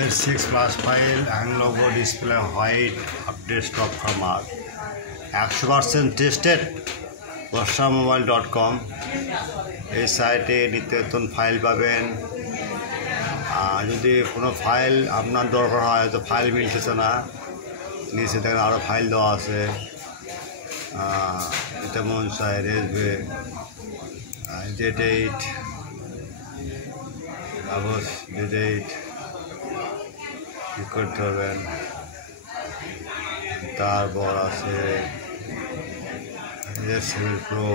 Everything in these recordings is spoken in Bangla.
Z6 Plus file and logo display white update stock from us 100% tested borshamobile.com এই সাইটে নিত্য নতুন ফাইল পাবেন। যদি কোনো ফাইল আপনার দরকার হয় তো ফাইল মিলতেছে না, নিচে দেখেন আরও ফাইল দেওয়া আছে। এটা মন চায় রেসবে Z8 কাগজ Z8 ঠিক করতে হবেন। তারপর আছে Z7 Pro,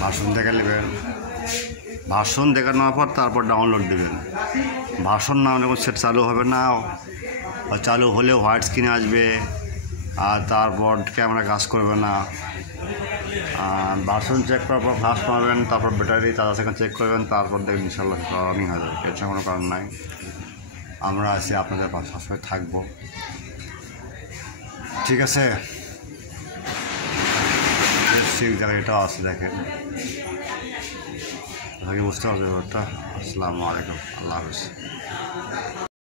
ভার্সন দেখে নেবেন। ভার্সন দেখে নেওয়ার পর তারপর ডাউনলোড দেবেন। ভার্সন না হলে সেট চালু হবে না, চালু হলে হোয়াইট স্ক্রিন আসবে আর তারপর ক্যামেরা কাজ করবে না। ভার্সন চেক করার পর ফার্স্ট পাবেন, তারপর ব্যাটারি তারা সেখানে চেক করবেন, তারপর দেখবেন ইনশাল্লাহ রানিং হয়ে যাবে। এছাড়া কোনো কারণ নাই। আমরা আছি আপনাদের পাশে সবসময় থাকবো, ঠিক আছে? ঠিক জায়গায় এটাও আছে, দেখেন বুঝতে হবে ব্যাপারটা। আসসালামু আলাইকুম, আল্লাহ হাফেজ।